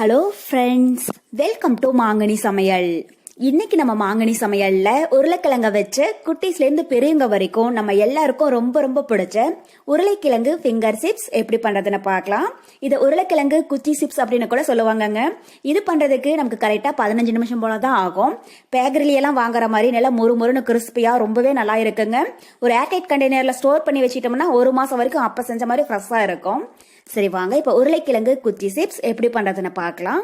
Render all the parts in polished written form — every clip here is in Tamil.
ஹலோ ஃப்ரெண்ட்ஸ், வெல்கம் டு மாங்கனி சமையல். இன்னைக்கு நம்ம மாங்கனி சமையல்ல உருளைக்கிழங்க வச்சு குட்டீஸ்லேருந்து பெரியவங்க வரைக்கும் நம்ம எல்லாருக்கும் ரொம்ப ரொம்ப பிடிச்ச உருளைக்கிழங்கு ஃபிங்கர் சிப்ஸ் எப்படி பண்றதுன்னு பார்க்கலாம். இதை உருளைக்கிழங்கு குச்சி சிப்ஸ் அப்படின்னு கூட சொல்லுவாங்கங்க. இது பண்றதுக்கு நமக்கு கரெக்டா 15 நிமிஷம் போல தான் ஆகும். பேக்கரிலையெல்லாம் வாங்குற மாதிரி நல்லா முறுமுறுன்னு கிறிஸ்பியா ரொம்பவே நல்லா இருக்குங்க. ஒரு ஏர்டைட் கண்டெய்னர்ல ஸ்டோர் பண்ணி வச்சிட்டோம்னா 1 மாசம் வரைக்கும் அப்ப செஞ்ச மாதிரி ஃப்ரெஷ்ஷா இருக்கும். சரி வாங்க, இப்போ உருளைக்கிழங்கு குச்சி சிப்ஸ் எப்படி பண்றதுன்னு பார்க்கலாம்.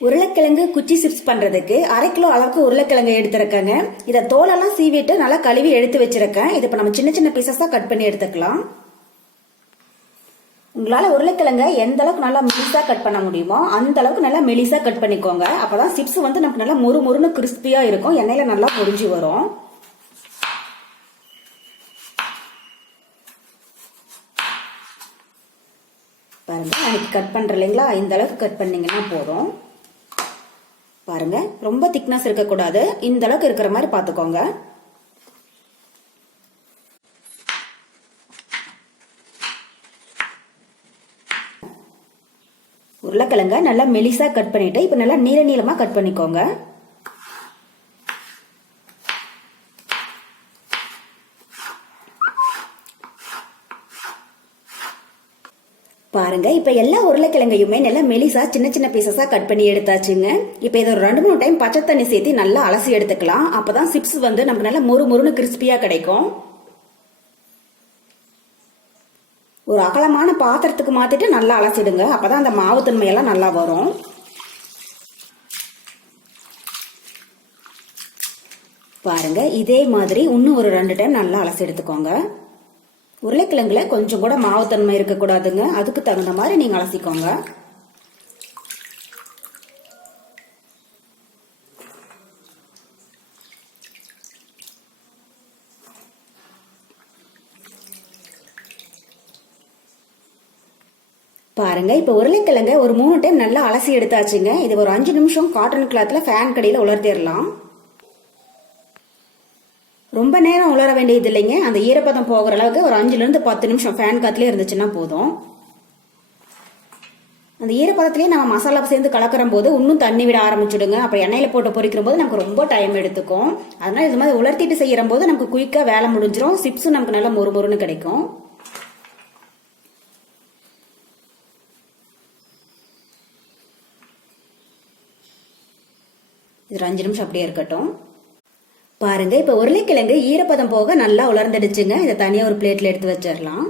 உருளைக்கிழங்கு குச்சி சிப்ஸ் பண்றதுக்கு 1/2 கிலோ அளவுக்கு உருளைக்கிழங்கு எடுத்திருக்கேங்க. இதை தோலெல்லாம் சீவிட்டு நல்லா கழுவி எடுத்து வச்சிருக்கேன். இதை இப்போ நம்ம சின்ன சின்ன பீசஸா கட் பண்ணி எடுத்துக்கலாம். உங்களால உருளைக்கிழங்க எந்த அளவுக்கு நல்லா மெலிசா கட் பண்ண முடியுமோ அந்த அளவுக்கு நல்லா மெலிசா கட் பண்ணிக்கோங்க. அப்பதான் சிப்ஸ் வந்து நமக்கு நல்லா முறுமுறுன்னு கிறிஸ்பியா இருக்கும், எண்ணெயில நல்லா பொரிஞ்சு வரும். பாருங்க, எனக்கு கட் பண்ற இல்லைங்களா, இந்த அளவுக்கு கட் பண்ணீங்கன்னா போதும். பாருங்க, ரொம்ப திக்னஸ் இருக்கக்கூடாது, இந்த அளவுக்கு இருக்கிற மாதிரி பார்த்துக்கோங்க. உருளைக்கிழங்க நல்லா மெலிசா கட் பண்ணிட்டு இப்ப நல்லா நீள நீளமா கட் பண்ணிக்கோங்க. பாருங்க, இப்ப எல்லா உருளைக்கிழங்கையுமே நல்லா மெலிசா சின்ன சின்ன பீசஸா கட் பண்ணி எடுத்தாச்சுங்க. இப்ப இதை ஒரு 2-3 டைம் பச்சை தண்ணி சேர்த்து நல்லா அலசி எடுத்துக்கலாம். அப்பதான் சிப்ஸ் வந்து நமக்கு நல்லா முறுமுறுன்னு கிறிஸ்பியா கிடைக்கும். ஒரு அகலமான பாத்திரத்துக்கு மாத்திட்டு நல்லா அலசிடுங்க, அப்பதான் அந்த மாவு தன்மையெல்லாம் நல்லா வரும். பாருங்க, இதே மாதிரி இன்னும் ஒரு 2 டைம் நல்லா அலசி எடுத்துக்கோங்க. உருளைக்கிழங்குல கொஞ்சம் கூட மாவுத்தன்மை இருக்கக்கூடாதுங்க, அதுக்கு தகுந்த மாதிரி நீங்க அலசிக்கோங்க. பாருங்க, இப்ப உருளைக்கிழங்க ஒரு 3 டைம் நல்லா அலசி எடுத்தாச்சுங்க. இது ஒரு 5 நிமிஷம் காட்டன் கிளாத்ல ஃபேன் கடியில உலர்த்திடலாம். ரொம்ப நேரம் உலர வேண்டியது இல்லைங்க, அந்த ஈரப்பதம் போகிற அளவுக்கு ஒரு 5லிருந்து 10 நிமிஷம் ஃபேன் காத்துலேயே இருந்துச்சுன்னா போதும். அந்த ஈரப்பதத்திலேயே நம்ம மசாலா சேர்ந்து கலக்கிற போது இன்னும் தண்ணி விட ஆரம்பிச்சுடுங்க. அப்போ எண்ணெயில் போட்டு பொரிக்கிற போது நமக்கு ரொம்ப டைம் எடுத்துக்கும். அதனால இது மாதிரி உலர்த்திட்டு செய்யற போது நமக்கு குயிக்காக வேலை முடிஞ்சிடும், சிப்ஸும் நமக்கு நல்லா மொறுமொறுன்னு கிடைக்கும். இது 5 நிமிஷம் அப்படியே இருக்கட்டும். பாருங்க, இப்ப உருளைக்கிழங்கு ஈரப்பதம் போக நல்லா உலர்ந்துடுச்சுங்க. இதை தனியா ஒரு பிளேட்ல எடுத்து வச்சிடலாம்.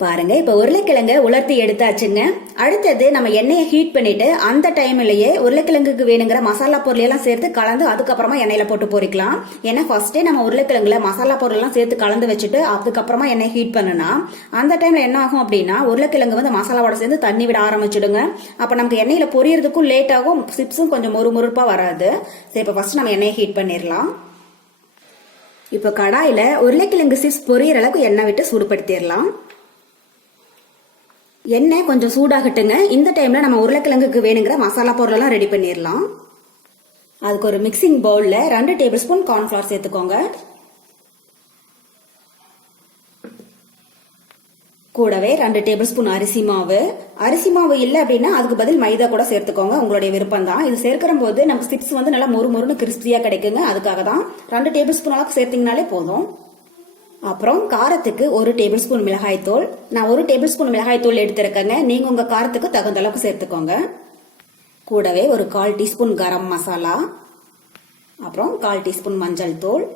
பாருங்க, இப்ப உருளைக்கிழங்க உலர்த்தி எடுத்தாச்சுங்க. அடுத்தது நம்ம எண்ணெயை ஹீட் பண்ணிட்டு அந்த டைம்லயே உருளைக்கிழங்குக்கு வேணுங்கிற மசாலா பொருள் எல்லாம் சேர்த்து கலந்து அதுக்கப்புறமா எண்ணெயில போட்டு பொரிக்கலாம். ஏன்னா ஃபர்ஸ்டே நம்ம உருளைக்கிழங்குல மசாலா பொருள் எல்லாம் சேர்த்து கலந்து வச்சுட்டு அதுக்கப்புறமா எண்ணெய் ஹீட் பண்ணனா அந்த டைம்ல என்ன ஆகும் அப்படின்னா உருளைக்கிழங்கு வந்து மசாலாவோட சேர்ந்து தண்ணி விட ஆரம்பிச்சிடுங்க. அப்ப நமக்கு எண்ணெயில பொரியறதுக்கும் லேட் ஆகும், சிப்ஸும் கொஞ்சம் மொறுமொறுப்பா வராது. சரி, இப்ப ஃபர்ஸ்ட் நம்ம எண்ணெயை ஹீட் பண்ணிடலாம். இப்ப கடாயில உருளைக்கிழங்கு சிப்ஸ் பொரியற அளவுக்கு எண்ணெய் விட்டு சூடுபடுத்திடலாம். எண்ணெய் கொஞ்சம் சூடாகட்டுங்க. இந்த டைம்ல நம்ம உருளைக்கிழங்குக்கு வேணுங்கிற மசாலா பொருள் எல்லாம் ரெடி பண்ணிடலாம். அதுக்கு ஒரு மிக்சிங் பவுல்ல 2 டேபிள் ஸ்பூன் கார்ன்ஃபிளவர் சேர்த்துக்கோங்க. கூடவே 2 டேபிள் ஸ்பூன் அரிசி மாவு. அரிசி மாவு இல்லை அப்படின்னா அதுக்கு பதில் மைதா கூட சேர்த்துக்கோங்க, உங்களுடைய விருப்பம் தான். இது சேர்க்கிற போது நமக்கு சிப்ஸ் வந்து நல்லா மொறுமொறுன்னு கிறிஸ்பியா கிடைக்குங்க. அதுக்காக தான் 2 டேபிள் ஸ்பூன் அளவுக்கு சேர்த்தீங்கனாலே போதும். அப்புறம் காரத்துக்கு 1 டேபிள் ஸ்பூன் மிளகாய் தூள். நான் 1 டேபிள் ஸ்பூன் மிளகாய் தூள் எடுத்திருக்கேங்க, நீங்க உங்க காரத்துக்கு தகுந்த அளவுக்கு சேர்த்துக்கோங்க. கூடவே ஒரு 1/4 டீஸ்பூன் கரம் மசாலா, அப்புறம் 1/4 டீஸ்பூன் மஞ்சள் தூள்,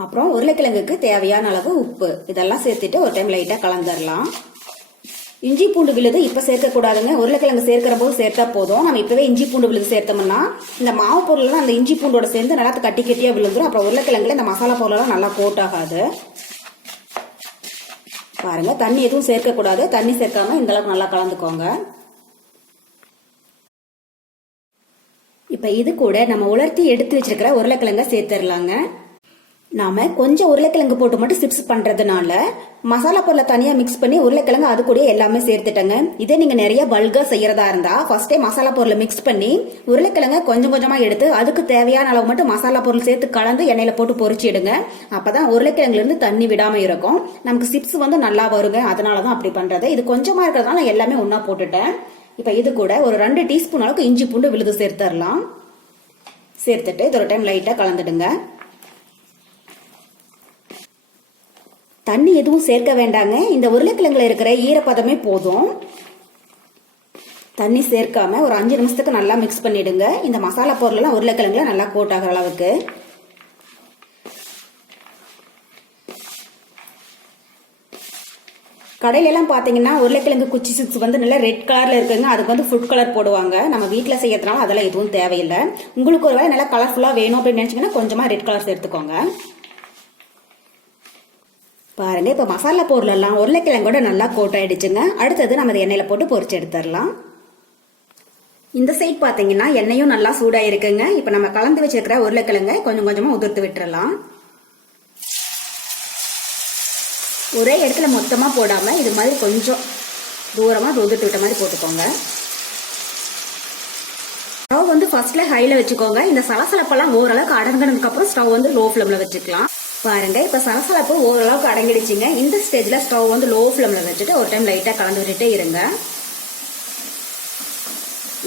அப்புறம் உருளைக்கிழங்குக்கு தேவையான அளவு உப்பு. இதெல்லாம் சேர்த்துட்டு ஒரு டைம் லைட்டா கலந்துடலாம். இஞ்சி பூண்டு விழுது இப்ப சேர்க்க கூடாதுங்க, உருளைக்கிழங்கு சேர்க்கிற போது சேர்த்தா போதும். நம்ம இப்பவே இஞ்சி பூண்டு விழுது சேர்த்தோம்னா இந்த மாவு பொருள் அந்த இஞ்சி பூண்டோட சேர்ந்து நல்லா கட்டி கட்டியா விழுந்துரும். அப்புறம் உருளைக்கிழங்குல இந்த மசாலா பொருள் எல்லாம் நல்லா கோட் ஆகாது. பாருங்க, தண்ணி எதுவும் சேர்க்க கூடாது, தண்ணி சேர்க்காம இந்த அளவுக்கு நல்லா கலந்துக்கோங்க. இப்ப இது கூட நம்ம உலர்த்தி எடுத்து வச்சிருக்கிற உருளைக்கிழங்க சேர்த்துடலாங்க. நாம கொஞ்சம் உருளைக்கிழங்கு போட்டு மட்டும் சிப்ஸ் பண்றதுனால மசாலா பொருளை தனியா மிக்ஸ் பண்ணி உருளைக்கிழங்கு அது கூட எல்லாமே சேர்த்துட்டேங்க. இதே நீங்க நிறைய பல்கா செய்யறதா இருந்தா ஃபர்ஸ்டே மசாலா பொருளை மிக்ஸ் பண்ணி உருளைக்கிழங்க கொஞ்சம் கொஞ்சமா எடுத்து அதுக்கு தேவையான அளவு மட்டும் மசாலா பொருள் சேர்த்து கலந்து எண்ணெயில போட்டு பொரிச்சிடுங்க. அப்பதான் உருளைக்கிழங்குல இருந்து தண்ணி விடாம இருக்கும். நமக்கு சிப்ஸ் வந்து நல்லா வருங்க. அதனாலதான் அப்படி பண்றது. இது கொஞ்சமா இருக்கிறதுனால நான் எல்லாமே ஒன்னா போட்டுட்டேன். இப்ப இது கூட ஒரு 2 டீஸ்பூன் அளவுக்கு இஞ்சி பூண்டு விழுது சேர்த்துடலாம். சேர்த்துட்டு இது ஒரு டைம் லைட்டா கலந்துடுங்க. தண்ணி எதுவும் சேர்க்க வேண்டாங்க. இந்த உருளைக்கிழங்குல இருக்கிற ஈரப்பதமே போதும். தண்ணி சேர்க்காம ஒரு 5 நிமிஷத்துக்கு நல்லா மிக்ஸ் பண்ணிடுங்க. இந்த மசாலா பொருள் எல்லாம் உருளைக்கிழங்குல நல்லா கோட் ஆகிற அளவுக்கு. கடையில எல்லாம் பாத்தீங்கன்னா உருளைக்கிழங்கு குச்சி சிப்ஸ் வந்து நல்லா ரெட் கலர்ல இருக்குங்க. அதுக்கு வந்து ஃபுட் கலர் போடுவாங்க. நம்ம வீட்டுல செய்யறதுனால அதெல்லாம் எதுவும் தேவையில்லை. உங்களுக்கு ஒருவேளை நல்லா கலர்ஃபுல்லா வேணும் அப்படின்னு நினைச்சீங்கன்னா கொஞ்சமா ரெட் கலர் சேர்த்துக்கோங்க. பாருங்க, இப்ப மசாலா பொருள் எல்லாம் உருளைக்கிழங்கோட நல்லா கோட் ஆயிடுச்சுங்க. அடுத்தது நம்ம எண்ணெயில போட்டு பொரிச்சு எடுத்துடலாம். இந்த சைட் பாத்தீங்கன்னா எண்ணெயும் நல்லா சூடாயிருக்குங்க. இப்ப நம்ம கலந்து வச்சிருக்கிற உருளைக்கிழங்க கொஞ்சம் கொஞ்சமா உதிர்த்து விட்டுறலாம். ஒரே இடத்துல மொத்தமா போடாம இது மாதிரி கொஞ்சம் தூரமா உதிர்த்து விட்ட மாதிரி போட்டுக்கோங்க. ஸ்டவ் வந்து ஃபர்ஸ்ட்ல ஹைல வச்சுக்கோங்க. இந்த சலசலப்பெல்லாம் ஓரளவுக்கு அடங்கினதுக்கு அப்புறம் ஸ்டவ் வந்து லோ ஃபிளேம்ல வச்சுக்கலாம். பாருங்க, இப்ப சலசலப்பு ஓரளவுக்கு அடங்கிடுச்சுங்க. இந்த ஸ்டேஜ்ல ஸ்டவ் வந்து லோ ஃபிளேம்ல வச்சுட்டு ஒரு டைம் லைட்டா கலந்து விட்டுட்டே இருங்க.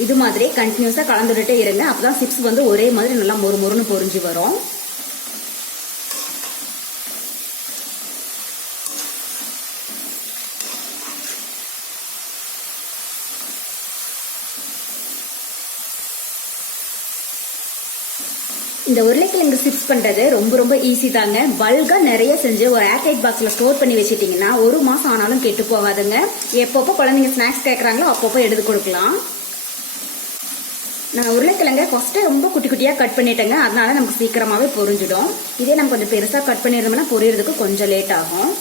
இது மாதிரி கண்டினியூஸா கலந்து விட்டுட்டே இருங்க. அப்பதான் சிப்ஸ் வந்து ஒரே மாதிரி நல்லா மொறு மொறுன்னு பொரிஞ்சு வரும். இந்த உருளைக்கிழங்கு சிப்ஸ் பண்றது ரொம்ப ரொம்ப ஈஸி தாங்க. பல்கா நிறைய செஞ்சு ஒரு ஏர்டைட் பாக்ஸ்ல ஸ்டோர் பண்ணி வச்சிட்டீங்கன்னா 1 மாசம் ஆனாலும் கெட்டு போகாதுங்க. எப்பப்போ குழந்தைங்க ஸ்நாக்ஸ் கேட்கறாங்களோ அப்பப்போ எடுத்து கொடுக்கலாம். நான் உருளைக்கிழங்க ஃபர்ஸ்ட் ரொம்ப குட்டி குட்டியா கட் பண்ணிட்டேங்க. அதனால நமக்கு சீக்கிரமாவே பொரிஞ்சிடும். இதே நம்ம கொஞ்சம் பெருசா கட் பண்ணிருந்தோம்னா பொரியறதுக்கு கொஞ்சம் லேட் ஆகும்.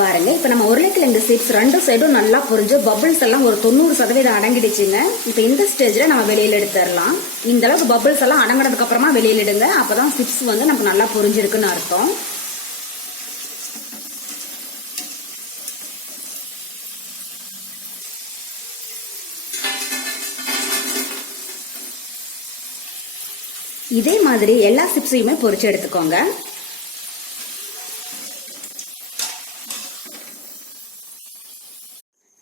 பாருங்க, இப்ப நம்ம உருளைக்கிழங்கு சிப்ஸ் 2 சைடும் நல்லா பொரிஞ்சு பபிள்ஸ் எல்லாம் ஒரு 90% அடங்கிடுச்சுங்க. இப்ப இந்த ஸ்டேஜ்ல நம்ம வெளியில எடுத்துடலாம். இந்த அளவுக்கு பபிள்ஸ் எல்லாம் அடங்கினதுக்கு அப்புறமா வெளியில எடுங்க. அப்பதான் சிப்ஸ் வந்து நமக்கு நல்லா பொரிஞ்சிருக்குன்னு அர்த்தம். இதே மாதிரி எல்லா சிப்ஸையுமே பொரிச்சு எடுத்துக்கோங்க.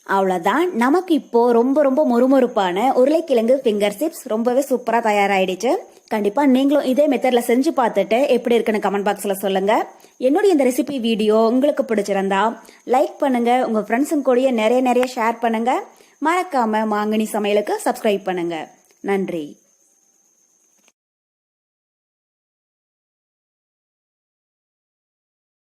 அவ்வளவுதான், நமக்கு இப்போ ரொம்ப ரொம்ப மொறுமொறுப்பான உருளைக்கிழங்கு ஃபிங்கர் சிப்ஸ் ரொம்பவே சூப்பரா தயாராயிடுச்சு. கண்டிப்பா நீங்களும் இதே மெத்தட்ல செஞ்சு பார்த்துட்டு எப்படி இருக்குன்னு கமெண்ட் பாக்ஸ்ல சொல்லுங்க. என்னுடைய இந்த ரெசிபி வீடியோ உங்களுக்கு பிடிச்சிருந்தா லைக் பண்ணுங்க, உங்க ஃப்ரெண்ட்ஸுங்க கூட நிறைய ஷேர் பண்ணுங்க. மறக்காம மாங்கனி சமையலுக்கு சப்ஸ்கிரைப் பண்ணுங்க. நன்றி.